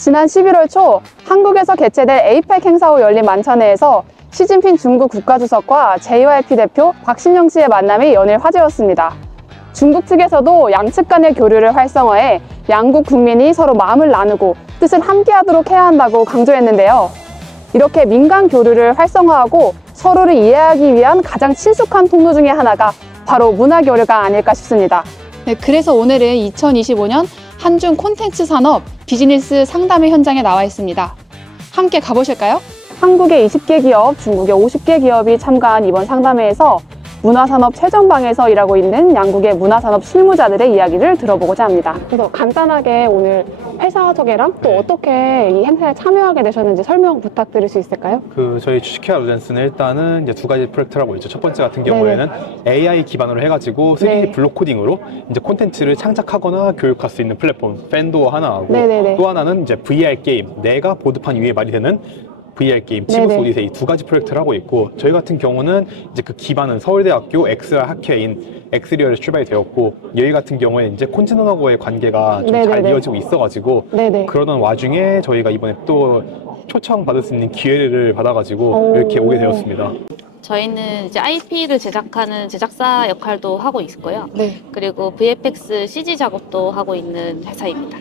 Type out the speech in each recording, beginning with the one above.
지난 11월 초 한국에서 개최된 에이펙 행사 후 열린 만찬회에서 시진핑 중국 국가주석과 JYP 대표 박신영 씨의 만남이 연일 화제였습니다. 중국 측에서도 양측 간의 교류를 활성화해 양국 국민이 서로 마음을 나누고 뜻을 함께하도록 해야 한다고 강조했는데요. 이렇게 민간 교류를 활성화하고 서로를 이해하기 위한 가장 친숙한 통로 중에 하나가 바로 문화 교류가 아닐까 싶습니다. 네, 그래서 오늘은 2025년 한중 콘텐츠 산업 비즈니스 상담회 현장에 나와 있습니다. 함께 가보실까요? 한국의 20개 기업, 중국의 50개 기업이 참가한 이번 상담회에서 문화산업 최전방에서 일하고 있는 양국의 문화산업 실무자들의 이야기를 들어보고자 합니다. 그래서 간단하게 오늘 회사 소개랑 또 어떻게 이 행사에 참여하게 되셨는지 설명 부탁드릴 수 있을까요? 그 저희 주식회사 루젠스는 일단은 이제 두 가지 프로젝트라고 있죠. 첫 번째 같은 경우에는 AI 기반으로 해가지고 3D 네. 블록 코딩으로 이제 콘텐츠를 창작하거나 교육할 수 있는 플랫폼 팬도어 하나 하고 네네네. 또 하나는 이제 VR 게임 내가 보드판 위에 말이 되는 VR 게임 네네. 오디세이 두 가지 프로젝트를 하고 있고 저희 같은 경우는 이제 그 기반은 서울대학교 XR 학회인 엑스리얼에 출발이 되었고 여기 같은 경우에는 이제 콘티너하고의 관계가 좀 잘 네네네. 이어지고 있어가지고 네네. 그러던 와중에 저희가 이번에 또 초청 받을 수 있는 기회를 받아가지고 오. 이렇게 오게 되었습니다. 저희는 이제 IP를 제작하는 제작사 역할도 하고 있고요. 네. 그리고 VFX CG 작업도 하고 있는 회사입니다.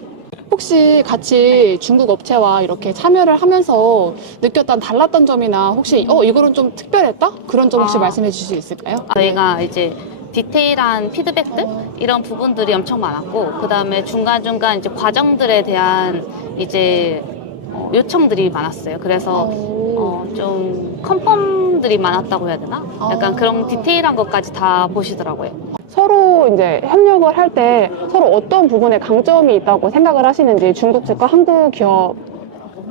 혹시 같이 중국 업체와 이렇게 참여를 하면서 느꼈던 달랐던 점이나 혹시 어 이거는 좀 특별했다 그런 점 혹시 아. 말씀해 주실 수 있을까요? 저희가 이제 디테일한 피드백들 이런 부분들이 엄청 많았고 그 다음에 중간 중간 이제 과정들에 대한 이제 어, 요청들이 많았어요. 그래서 어, 좀 컨펌들이 많았다고 해야 되나? 약간 아. 그런 디테일한 것까지 다 보시더라고요. 서로 이제 협력을 할 때 서로 어떤 부분에 강점이 있다고 생각을 하시는지 중국 측과 한국 기업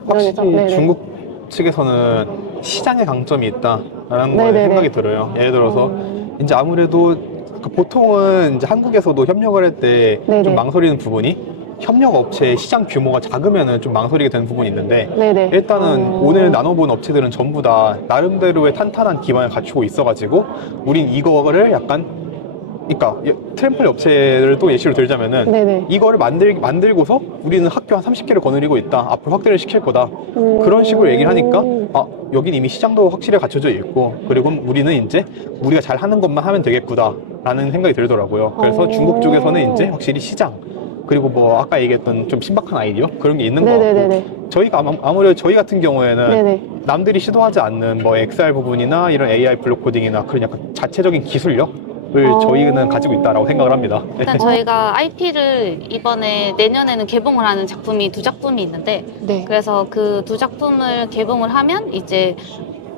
확실히 네네. 중국 측에서는 시장에 강점이 있다라는 거에 네네네. 생각이 들어요. 예를 들어서 음, 이제 아무래도 그 보통은 이제 한국에서도 협력을 할 때 네네. 좀 망설이는 부분이 협력 업체의 시장 규모가 작으면은 좀 망설이게 되는 부분이 있는데 네네. 일단은 어, 오늘 나눠본 업체들은 전부 다 나름대로의 탄탄한 기반을 갖추고 있어가지고 우린 이거를 약간 그러니까 예, 트램플 업체를 또 예시로 들자면은 네네. 이거를 만들, 만들고서 우리는 학교 한 30개를 거느리고 있다. 앞으로 확대를 시킬 거다. 음. 그런 식으로 얘기를 하니까 아, 여긴 이미 시장도 확실히 갖춰져 있고 그리고 우리는 이제 우리가 잘 하는 것만 하면 되겠구나 라는 생각이 들더라고요. 그래서 어. 중국 쪽에서는 이제 확실히 시장 그리고 뭐 아까 얘기했던 좀 신박한 아이디어 그런 게 있는 네네네네. 저희가 아무래도 저희 같은 경우에는 네네. 남들이 시도하지 않는 뭐 XR 부분이나 이런 AI 블록 코딩이나 그런 약간 자체적인 기술력을 어. 저희는 가지고 있다라고 생각을 합니다. 네. 일단 저희가 IP를 이번에 내년에는 개봉을 하는 작품이 두 작품이 있는데 네. 그래서 그 두 작품을 개봉을 하면 이제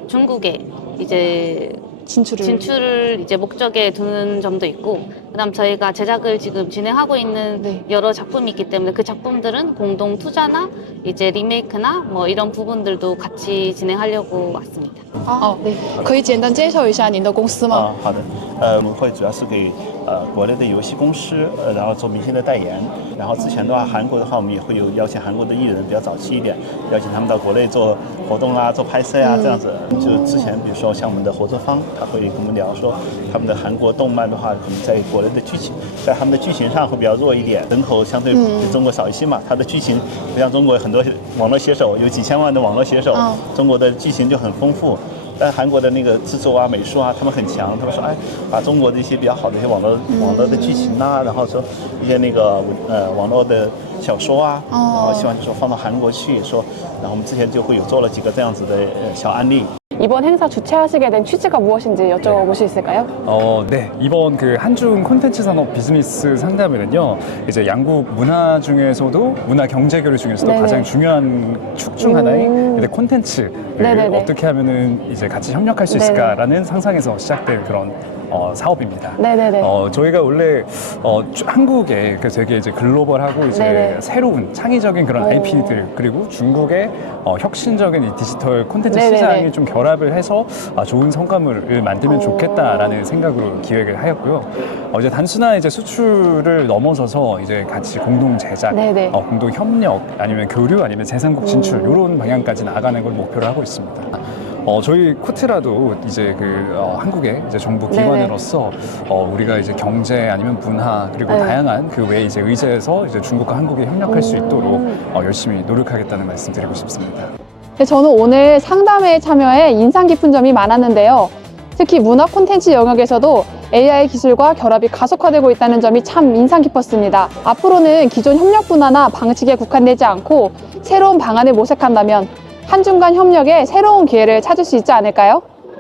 중국에 이제 진출을. 진출을 이제 목적에 두는 점도 있고 그다음 저희가 제작을 지금 진행하고 있는 네. 여러 작품이 있기 때문에 그 작품들은 공동 투자나 이제 리메이크나 뭐 이런 부분들도 같이 진행하려고 왔습니다. 哦，可以简单介绍一下您的公司吗？啊，好的，呃，我们会主要是给呃国内的游戏公司，呃，然后做明星的代言。然后之前的话，韩国的话，我们也会有邀请韩国的艺人，比较早期一点，邀请他们到国内做活动啊，做拍摄啊，这样子。就之前比如说像我们的合作方，他会跟我们聊说，他们的韩国动漫的话，可能在国内的剧情，在他们的剧情上会比较弱一点，人口相对比中国少一些嘛，它的剧情不像中国很多网络写手，有几千万的网络写手，嗯中国的剧情就很丰富。但韩国的那个制作啊、美术啊，他们很强。他们说，哎，把中国的一些比较好的一些网络、网络的剧情呐、然后说一些那个呃网络的小说啊，哦然后希望就说放到韩国去说，然后我们之前就会有做了几个这样子的呃小案例。 이번 행사 주최하시게 된 취지가 무엇인지 여쭤볼 수 있을까요? 어, 네. 이번 그 한중 콘텐츠 산업 비즈니스 상담회는요, 이제 양국 문화 중에서도 문화 경제 교류 중에서도 네네. 가장 중요한 축 중 하나인 음. 이제 콘텐츠를 네네네. 어떻게 하면은 이제 같이 협력할 수. 있을까라는 상상에서 시작된 그런 어, 사업입니다. 네네네. 어, 저희가 원래 어, 주- 한국에 그 되게 이제 글로벌하고 이제 네네. 새로운 창의적인 그런 오. IP들 그리고 중국의 어, 혁신적인 이 디지털 콘텐츠 네네네. 시장이 좀 결합을 해서 아, 좋은 성과물을 만들면 오. 좋겠다라는 생각으로 기획을 하였고요. 어, 이제 단순한 이제 수출을 넘어서서 이제 같이 공동 제작, 네네. 어, 공동 협력, 아니면 교류, 아니면 재상국 진출 음. 이런 방향까지 나가는 걸 목표로 하고 있습니다. 어, 저희 코트라도 이제 그 어, 한국의 이제 정부. 기관으로서 어, 우리가 이제 경제 아니면 문화 그리고 네. 다양한 그 외에 이제 의제에서 이제 중국과 한국이 협력할 수 음. 있도록 어, 열심히 노력하겠다는 말씀 드리고 싶습니다. 네, 저는 오늘 상담회에 참여해 인상 깊은 점이 많았는데요. 특히 문화 콘텐츠 영역에서도 AI 기술과 결합이 가속화되고 있다는 점이 참 인상 깊었습니다. 앞으로는 기존 협력 분야나 방식에 국한되지 않고 새로운 방안을 모색한다면 한중 간 협력에 새로운 기회를 찾을 수 있지 않을까요?